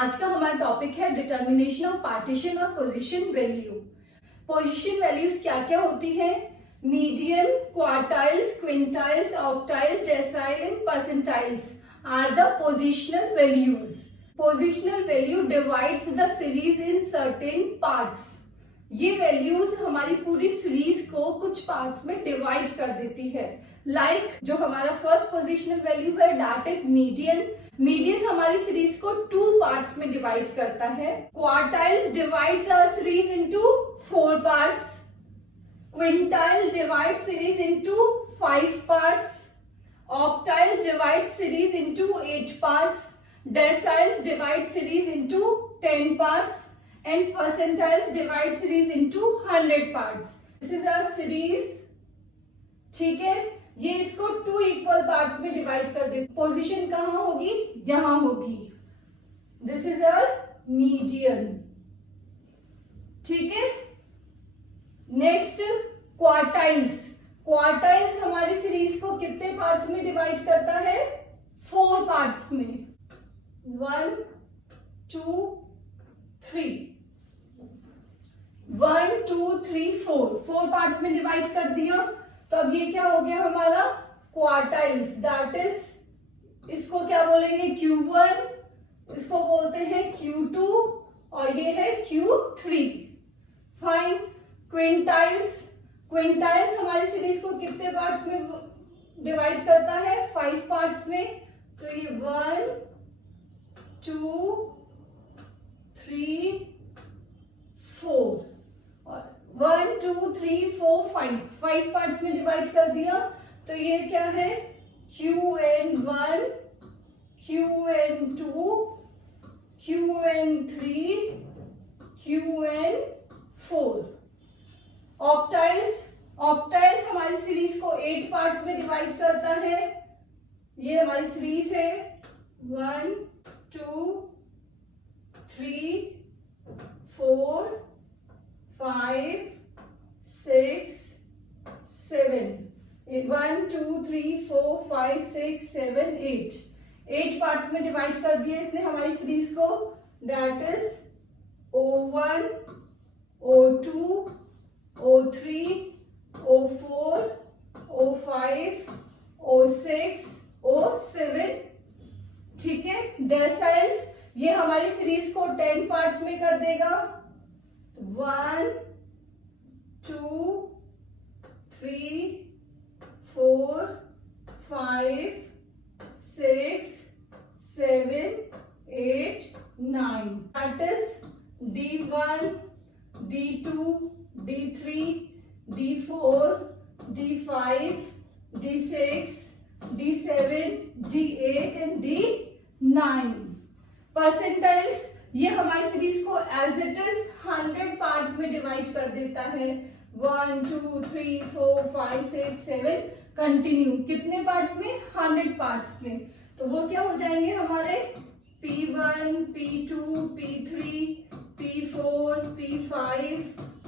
आज का हमारा टॉपिक है डिटर्मिनेशन ऑफ पार्टीशन और पोजीशन वैल्यू। पोजीशन वैल्यूज क्या क्या होती हैं? Median, quartiles, quintiles, octile, decile and percentiles are the positional values. Positional value divides the series in certain parts. ये वैल्यूज हमारी पूरी सीरीज को कुछ पार्ट्स में डिवाइड कर देती है। लाइक जो हमारा फर्स्ट पोजिशनल वैल्यू है दैट इज मीडियन। मीडियन हमारी सीरीज को 2 पार्ट्स में डिवाइड करता है। Quartiles divides our series into 4 parts. Quintile divide series into 5 parts. Octile divide series into 8 parts. Deciles divide series into 10 parts and percentiles divide series into 100 parts. This is our series. ठीक है, ये इसको 2 equal parts में divide कर दे। Position कहाँ होगी? यहां होगी। This is our median. ठीक है, नेक्स्ट क्वार्टाइल्स। क्वार्टाइल्स हमारी सीरीज को कितने पार्ट्स में डिवाइड करता है? 4 पार्ट्स में। 1 2 3 1 2 3 4 पार्ट्स में डिवाइड कर दिया। तो अब ये क्या हो गया हमारा? क्वार्टाइल्स। दैट इज, इसको क्या बोलेंगे? Q1, इसको बोलते हैं Q2 और ये है Q3। फाइन। क्विंटाइल्स। क्विंटाइल्स हमारी सीरीज को कितने पार्ट्स में डिवाइड करता है? 5 पार्ट्स में। तो ये 1 2 3 4 और 1 2 3 4 5 पार्ट्स में डिवाइड कर दिया। तो ये क्या है? Qn1, Qn2, Qn3, Qn4। ऑक्टाइल्स। ऑक्टाइल्स हमारी सीरीज को 8 पार्ट्स में डिवाइड करता है। ये हमारी सीरीज है 1 2 3 4 5 6 7। 1 2 3 4 5 6 7 8 पार्ट्स में डिवाइड कर दिया इसने हमारी सीरीज को। That is O1, O2, O3, O4, O5, O6, O7। ठीक है। डेसाइल्स ये हमारी सीरीज को 10 पार्ट्स में कर देगा। 1 2 3 4 5 6 7 8 9। That is D1, D2, D3, D4, D5, D6, D7, D8 and D9। Percentiles ये हमारी सीरीज को एज इट इज 100 पार्ट्स में डिवाइड कर देता है। 1 2 3 4 5 6 7 कंटिन्यू। कितने पार्ट्स में? 100 पार्ट्स में। तो वो क्या हो जाएंगे हमारे? P1, P2, P3, P4, P5,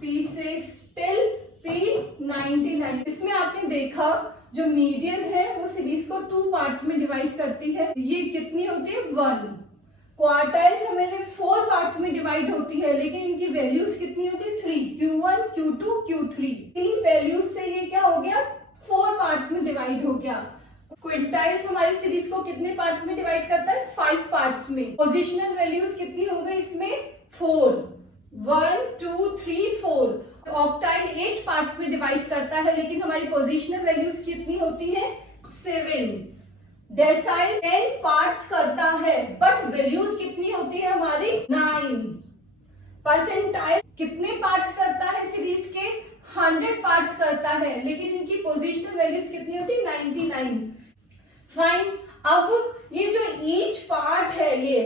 P6 till P99। इसमें आपने देखा जो मीडियन है वो सीरीज को 2 पार्ट्स में डिवाइड करती है। ये कितनी होती है? 1। क्वार्टाइल्स हमें 4 पार्ट्स में डिवाइड होती है, लेकिन इनकी वैल्यूज कितनी होती है? 3। Q1, Q2, Q3। 3 वैल्यूज से ये क्या हो गया? 4 पार्ट्स में डिवाइड हो गया। क्विंटाइल्स हमारी सीरीज को कितने पार्ट्स में डिवाइड करता है? 5 पार्ट्स में। पोजिशनल वैल्यूज कितनी हो गई इसमें? 4। 1 2 3 4। ऑक्टाइल 8 पार्ट्स में डिवाइड करता है, लेकिन हमारी पोजिशनल वैल्यूज कितनी होती है? 7। डेसाइल 10 पार्ट्स करता है, बट वैल्यूज कितनी होती है हमारी? 9। परसेंटाइल कितने पार्ट्स करता है सीरीज के? 100 पार्ट्स करता है, लेकिन इनकी पोजिशनल वैल्यूज कितनी होती है? 99। फाइन। अब ये जो ईच पार्ट है ये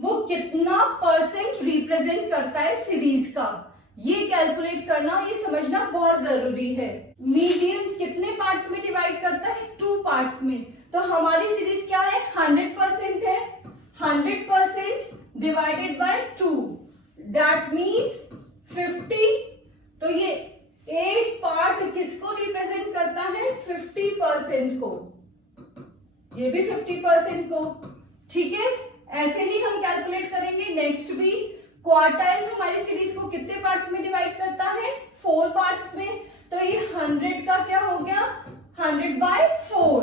वो कितना परसेंट रिप्रेजेंट करता है सीरीज का, ये कैलकुलेट करना, ये समझना बहुत जरूरी है। मीडियन कितने पार्ट्स में डिवाइड करता है? 2 पार्ट्स में। तो हमारी सीरीज क्या है? 100% है। 100% डिवाइडेड बाय 2 दैट मीन्स 50। तो ये एक पार्ट किसको रिप्रेजेंट करता है? 50% को। ये भी 50% को। ठीक है, ऐसे ही हम कैलकुलेट करेंगे नेक्स्ट भी। क्वार्टाइल्स हमारी सीरीज को कितने पार्ट्स में डिवाइड करता है? 4 पार्ट्स में। तो ये 100 का क्या हो गया? 100/4।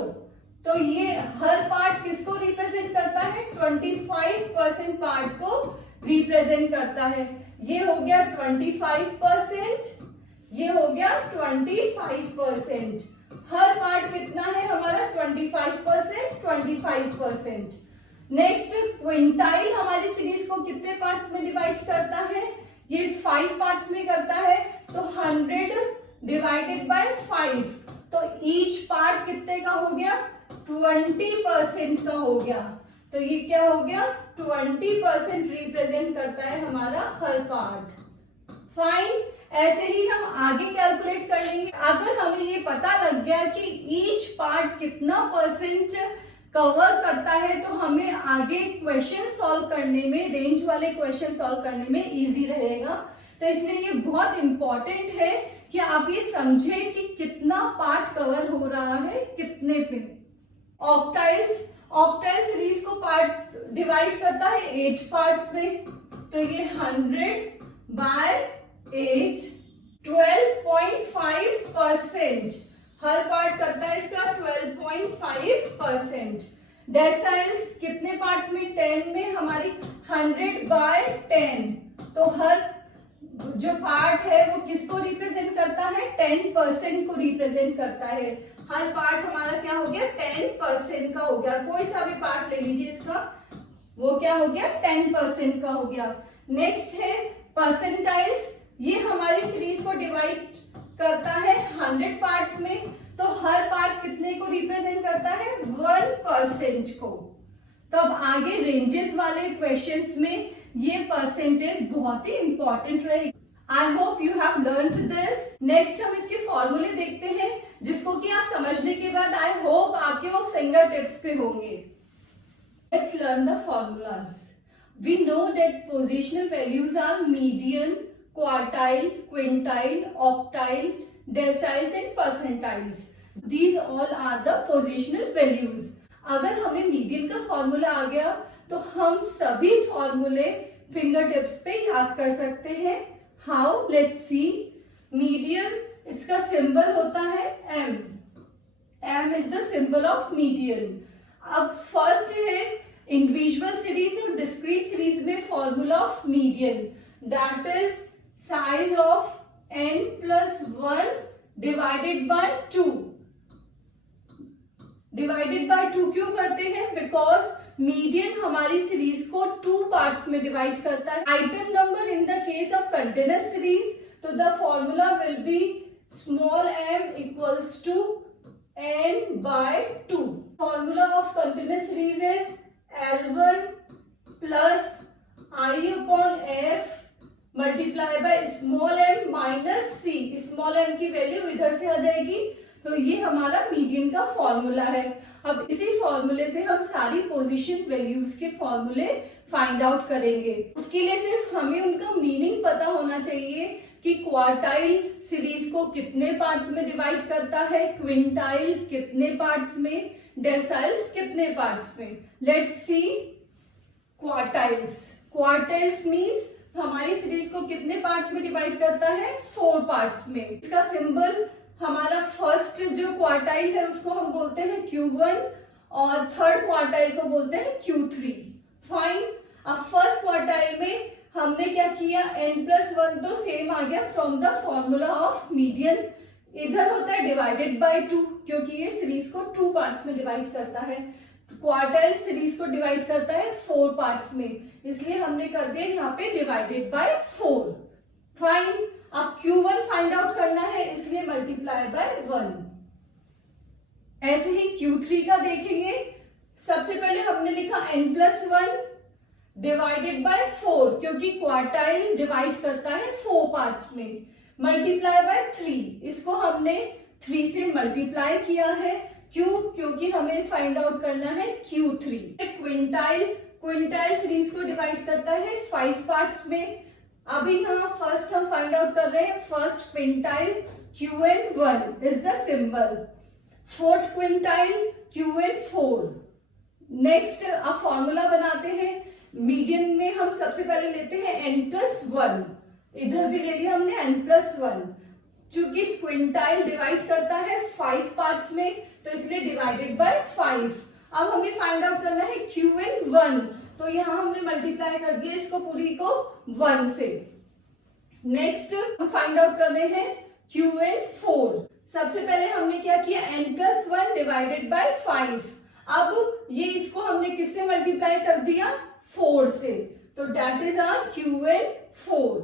तो ये हर पार्ट किसको रिप्रेजेंट करता है? 25% पार्ट को रिप्रेजेंट करता है। ये हो गया 25%, ये हो गया 25%। हर पार्ट कितना है हमारा? 25%, 25%। नेक्स्ट, क्विंटाइल हमारी सीरीज को कितने पार्ट्स में डिवाइड करता है? ये 5 पार्ट्स में करता है। तो 100 डिवाइडेड बाय 5, तो ईच पार्ट कितने का हो गया? 20% का हो गया। तो ये क्या हो गया? 20% रिप्रेजेंट करता है हमारा हर पार्ट। फाइन। ऐसे ही हम आगे कैलकुलेट कर लेंगे। अगर हमें ये पता लग गया कि ईच पार्ट कितना परसेंट कवर करता है, तो हमें आगे क्वेश्चन सॉल्व करने में, रेंज वाले क्वेश्चन सॉल्व करने में इजी रहेगा। तो इसलिए ये बहुत इंपॉर्टेंट है कि आप ये समझें कि कितना पार्ट कवर हो रहा है कितने पे। ऑक्टाइल्स सीरीज को पार्ट डिवाइड करता है 8 पार्ट्स में। तो ये 100/8, 12.5%। हर पार्ट करता है इसका 12.5%। डेसाइल्स कितने पार्ट्स में? 10 में। हमारी 100/10। तो हर जो पार्ट है वो किसको रिप्रेजेंट करता है? 10% को रिप्रेजेंट करता है। हर पार्ट हमारा क्या हो गया? 10% का हो गया। कोई सा भी पार्ट ले लीजिए इसका, वो क्या हो गया? 10% का हो गया। नेक्स्ट है परसेंटाइल्स। ये हमारी सीरीज को डिवाइड करता है 100 पार्ट्स में। तो हर पार्ट कितने को रिप्रेजेंट करता है? 1% को। तो अब आगे रेंजेस वाले क्वेश्चंस में ये परसेंटेज बहुत ही इंपॉर्टेंट रहेगी। I hope you have learned this. Next हम इसके फॉर्मूले देखते हैं, जिसको कि आप समझने के बाद आई होप आपके वो फिंगर टिप्स पे होंगे। Let's learn the formulas. We know that positional values are median, quartile, quintile, octile, deciles and percentiles. These all are the positional values. अगर हमें मीडियन का फॉर्मूला आ गया तो हम सभी फॉर्मूले फिंगर टिप्स पे याद कर सकते हैं। हाउ? Let's see. मीडियन, इसका सिंबल होता है M. M is the symbol of median. अब फर्स्ट है इंडिविजुअल सीरीज और डिस्क्रीट सीरीज में formula of median, that is size of n+1 divided bye 2। Divided by 2 क्यों करते हैं? बिकॉज मीडियन हमारी सीरीज को 2 पार्ट्स में डिवाइड करता है। Item number in the case of continuous series, तो the formula will be small m equals to n/2। Formula of continuous series is L1 plus I/F multiply by small m minus c। स्मॉल m की value इधर से आ जाएगी। तो ये हमारा median का फॉर्मूला है। अब इसी फॉर्मूले से हम सारी पोजीशन वैल्यूज के फॉर्मूले फाइंड आउट करेंगे। उसके लिए सिर्फ हमें उनका मीनिंग पता होना चाहिए कि क्वार्टाइल सीरीज को कितने पार्ट्स में डिवाइड करता है, क्विंटाइल कितने पार्ट्स में, डेसाइल्स कितने पार्ट्स में। Let's see quartiles. Quartiles means हमारी सीरीज को कितने पार्ट्स में डिवाइड करता है? 4 पार्ट्स में। इसका सिंबल, हमारा फर्स्ट जो क्वार्टाइल है उसको हम बोलते हैं Q1 और थर्ड क्वार्टाइल को बोलते हैं Q3। फाइन। अब फर्स्ट क्वार्टाइल में हमने क्या किया? n+1 तो सेम आ गया from the formula of median. इधर होता है डिवाइडेड बाय 2, क्योंकि ये सीरीज को 2 पार्ट्स में डिवाइड करता है। क्वार्टाइल सीरीज को डिवाइड करता है 4 पार्ट्स में, इसलिए हमने कर दिया यहाँ पे डिवाइडेड बाय 4। फाइन। अब Q1 फाइंड आउट करना है, इसलिए मल्टीप्लाई बाय 1। ऐसे ही Q3 का देखेंगे। सबसे पहले हमने लिखा n+1 डिवाइडेड बाय 4, क्योंकि क्वार्टाइल डिवाइड करता है 4 पार्ट्स में, मल्टीप्लाई बाय 3। इसको हमने 3 से मल्टीप्लाई किया है। क्यों? क्योंकि हमें फाइंड आउट करना है Q3। क्विंटाइल सीरीज को डिवाइड करता है 5 पार्ट्स में। अभी यहाँ फर्स्ट हम फाइंड आउट कर रहे हैं first quintile, Qn1 is the symbol. Fourth quintile Qn4, next अब फॉर्मूला बनाते हैं। मीडियन में हम सबसे पहले लेते हैं n+1, इधर भी ले लिया हमने n+1। चूंकि क्विंटाइल डिवाइड करता है 5 पार्ट्स में, तो इसलिए डिवाइडेड बाय 5। अब हमें फाइंड आउट करना है Qn1, तो यहां हमने मल्टीप्लाई कर दिया इसको पूरी को 1 से। नेक्स्ट हम फाइंड आउट कर रहे हैं Qn4। सबसे पहले हमने क्या किया, n+1 डिवाइडेड बाय 5। अब ये इसको हमने किससे मल्टीप्लाई कर दिया, 4 से, तो that is our Qn4।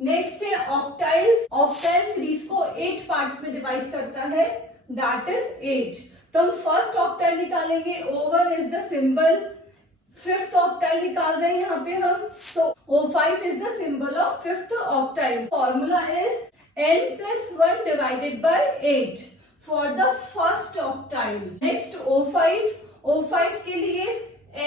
Next है ऑक्टाइल्स। ऑक्टाइल सीरीज को 8 पार्ट्स में डिवाइड करता है, दैट इज 8। तो हम फर्स्ट ऑक्टाइल निकालेंगे, O1 is the symbol. Fifth octile निकाल रहे हैं यहाँ पे हम, तो O5 is the symbol of fifth octile. Formula is n+1 divided by 8 for the first octile. Next O5 के लिए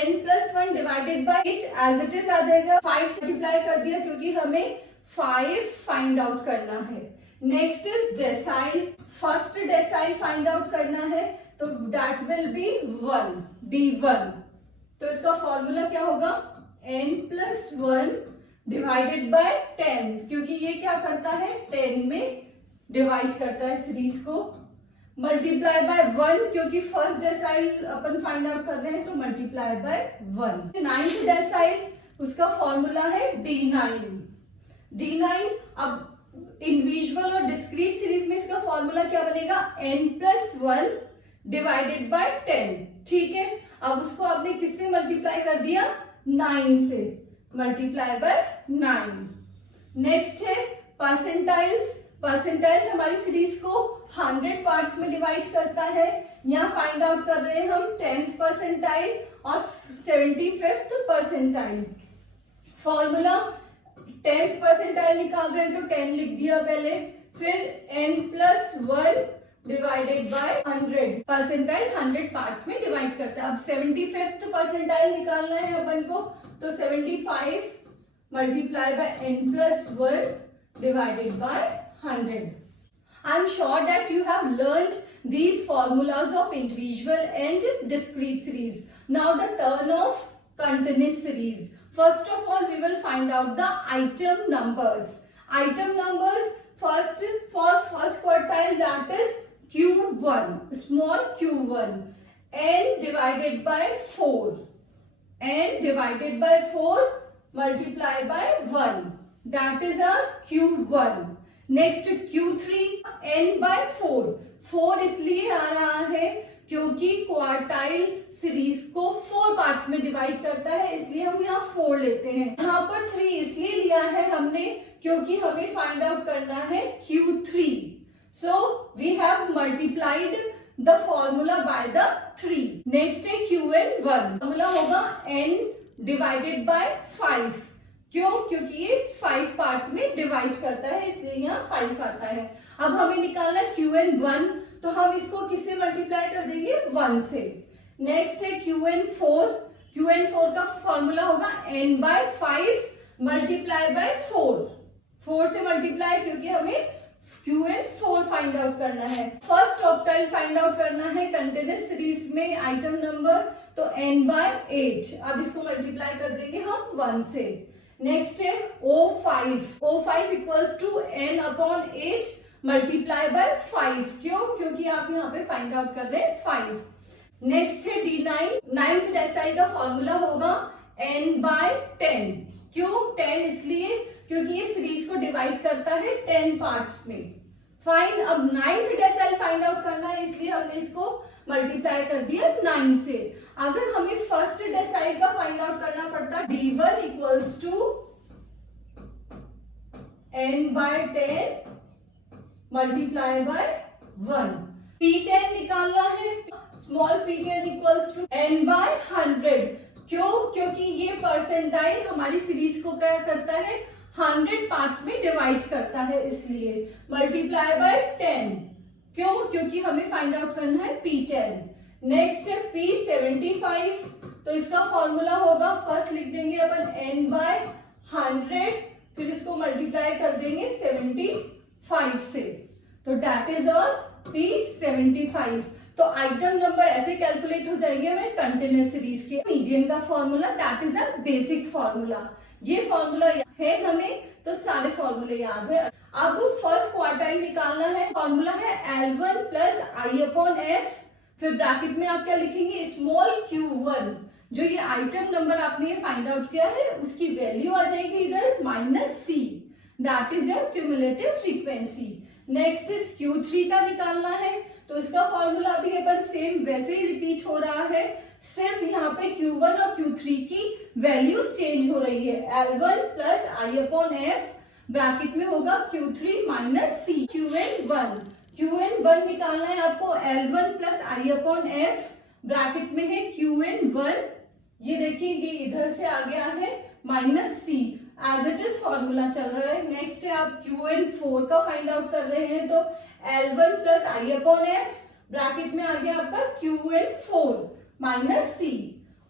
n+1 divided by 8 as it is आ जाएगा। 5 से मल्टीप्लाई कर दिया क्योंकि हमें 5 फाइंड आउट करना है। Next is decyl. First decyl find out करना है, तो दैट विल बी 1, D1। तो इसका फॉर्मूला क्या होगा, n+1 डिवाइडेड बाय 10, क्योंकि ये क्या करता है 10 में डिवाइड करता है सीरीज को। मल्टीप्लाई बाय 1, क्योंकि फर्स्ट डेसाइल अपन फाइंड आउट कर रहे हैं, तो मल्टीप्लाई बाय 1। नाइन्थ डेसाइल, उसका फॉर्मूला है D9। अब इंडिविजुअल और डिस्क्रीट सीरीज में इसका फॉर्मूला क्या बनेगा, n+1 डिवाइडेड बाय 10। ठीक है, अब उसको आपने किससे मल्टीप्लाई कर दिया, 9 से, मल्टीप्लाई बाय 9। नेक्स्ट है परसेंटाइल्स। परसेंटाइल्स हमारी सीरीज को 100 पार्ट्स में डिवाइड करता है। यहाँ फाइंड आउट कर रहे हैं हम 10th परसेंटाइल और 75th percentile. Formula 10th percentile निकाल रहे हैं, तो 10 लिख दिया पहले, फिर n+1 divided bye 100। Percentile 100 parts में डिवाइड करता है। अब 75th परसेंटाइल निकालना है अपन को, तो 75 multiply by n+1 divided bye 100। I am sure that you have learned these formulas of individual and discrete series. Now the turn of continuous series. First of all, we will find out the item numbers. Item numbers, first for first quartile, that is Q1, small q1, n divided by 4, n divided by 4 multiply by 1, that is our Q1. Next Q3 n by 4, 4 इसलिए आ रहा है क्योंकि quartile series को 4 parts में divide करता है, इसलिए हम यहाँ 4 लेते हैं। यहाँ पर 3 इसलिए लिया है हमने क्योंकि हमें फाइंड आउट करना है Q3, so we have multiplied the formula by the 3। Next है Qn1, फॉर्मूला होगा n डिवाइडेड बाय 5। क्यों, क्योंकि ये 5 पार्ट्स में डिवाइड करता है, इसलिए यहाँ 5 आता है। अब हमें निकालना है Qn1, तो हम इसको किससे मल्टीप्लाई कर देंगे, 1 से। नेक्स्ट है Qn4, Qn4 का फॉर्मूला होगा n बाय 5 मल्टीप्लाई बाय 4, 4 से मल्टीप्लाई, क्योंकि हमें Qn4 फाइंड आउट करना है। फर्स्ट ऑक्टाइल फाइंड आउट करना है कंटिन्यूअस सीरीज में आइटम नंबर, तो n बाय 8। अब इसको मल्टीप्लाई कर देंगे हम 1 से। नेक्स्ट है O5 equals to n upon 8 multiply by 5। क्यों, क्योंकि आप यहाँ पे फाइंड आउट कर रहे हैं 5। नेक्स्ट है D9, 9th डेसाइल का फॉर्मूला होगा n बाय 10। क्यों 10, इसलिए क्योंकि ये सीरीज को डिवाइड करता है 10 पार्ट्स में। फाइन, अब 9th डेसाइल फाइंड आउट करना है, इसलिए हमने इसको मल्टीप्लाई कर दिया 9 से। अगर हमें फर्स्ट डेसाइल का फाइंड आउट करना पड़ता, D1 equals to n by 10 multiply by 1। P10 निकालना है, small p10 equals to n by 100। क्यों, क्योंकि ये परसेंटाइल हमारी सीरीज को क्या करता है, 100 पार्ट्स में डिवाइड करता है, इसलिए मल्टीप्लाई बाय 10। क्यों, क्योंकि हमें फाइंड आउट करना है P10। नेक्स्ट है P75, तो इसका फॉर्मूला होगा, फर्स्ट लिख देंगे अपन n बाय 100, फिर इसको मल्टीप्लाई कर देंगे 75 से, तो दैट इज और P75। तो आइटम नंबर ऐसे कैलकुलेट हो जाएंगे हमें कंटिन्यूअस सीरीज के। मीडियन का formula that is the basic formula, ये फॉर्मूला है हमें तो सारे फॉर्मूले याद है। अब फर्स्ट क्वार्टाइल निकालना है, फॉर्मूला है L1 प्लस आई अपॉन एफ, फिर ब्रैकेट में आप क्या लिखेंगे स्मॉल q1, जो ये आइटम नंबर आपने फाइंड आउट किया है उसकी वैल्यू आ जाएगी इधर minus c, that is your cumulative frequency. Next is Q3 का निकालना है, तो इसका फॉर्मूला अभी अपन सेम वैसे ही रिपीट हो रहा है, सिर्फ यहाँ पे Q1 और Q3 की वैल्यूज चेंज हो रही है। L1 प्लस आई अपॉन एफ, ब्रैकेट में होगा Q3 माइनस सी। Qn1 निकालना है आपको, L1 प्लस आई अपॉन एफ, ब्रैकेट में है Qn1, ये देखिए ये इधर से आ गया है minus C, as it is formula चल रहा है। नेक्स्ट है आप Qn4 का फाइंड आउट कर रहे हैं, तो L1 प्लस आई अपॉन एफ, ब्रैकेट में आ गया आपका Qn4 माइनस सी।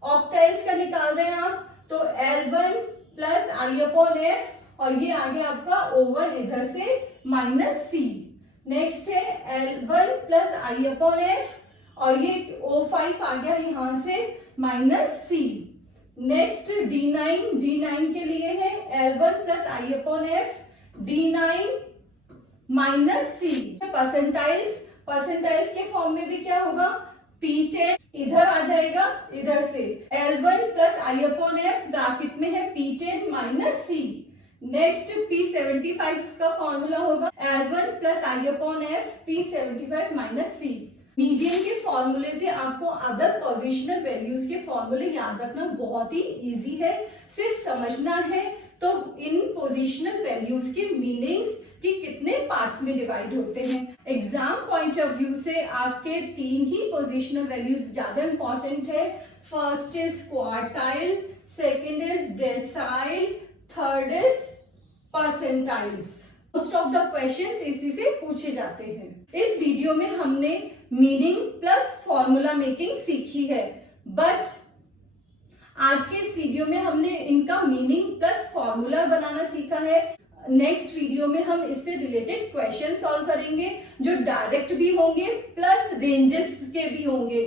ऑक्टाइल्स का निकाल रहे हैं आप, तो L1 प्लस आई अपॉन एफ, और ये आ गया आपका ओवर इधर से माइनस सी। नेक्स्ट है L1 प्लस आई अपॉन एफ, और ये O5 आ गया यहां से माइनस सी। नेक्स्ट D9 के लिए है L1 प्लस आई अपॉन एफ, D9 माइनस सी। परसेंटाइल्स के फॉर्म में भी क्या होगा, P10 इधर आ जाएगा, इधर से L1 प्लस आई अपॉन एफ, ब्रैकेट में है P10 माइनस सी। नेक्स्ट P75 का फॉर्मूला होगा L1 प्लस आई अपॉन एफ, P75 माइनस सी। मीडियन के फॉर्मूले से आपको अदर पोजिशनल वैल्यूज के फॉर्मूले याद रखना बहुत ही इजी है, सिर्फ समझना है। तो इन पोजिशनल वैल्यूज के मीनिंग्स कि कितने पार्ट्स में डिवाइड होते हैं। एग्जाम पॉइंट ऑफ व्यू से आपके 3 ही पोजिशनल वैल्यूज ज्यादा इंपॉर्टेंट है। First is quartile, second is decyl, third is percentiles. Most of the questions इसी से पूछे जाते हैं। इस वीडियो में हमने मीनिंग प्लस फॉर्मूला मेकिंग सीखी है, बट आज के इस वीडियो में हमने इनका मीनिंग प्लस फॉर्मूला बनाना सीखा है। नेक्स्ट वीडियो में हम इससे रिलेटेड क्वेश्चन सॉल्व करेंगे, जो डायरेक्ट भी होंगे प्लस रेंजेस के भी होंगे।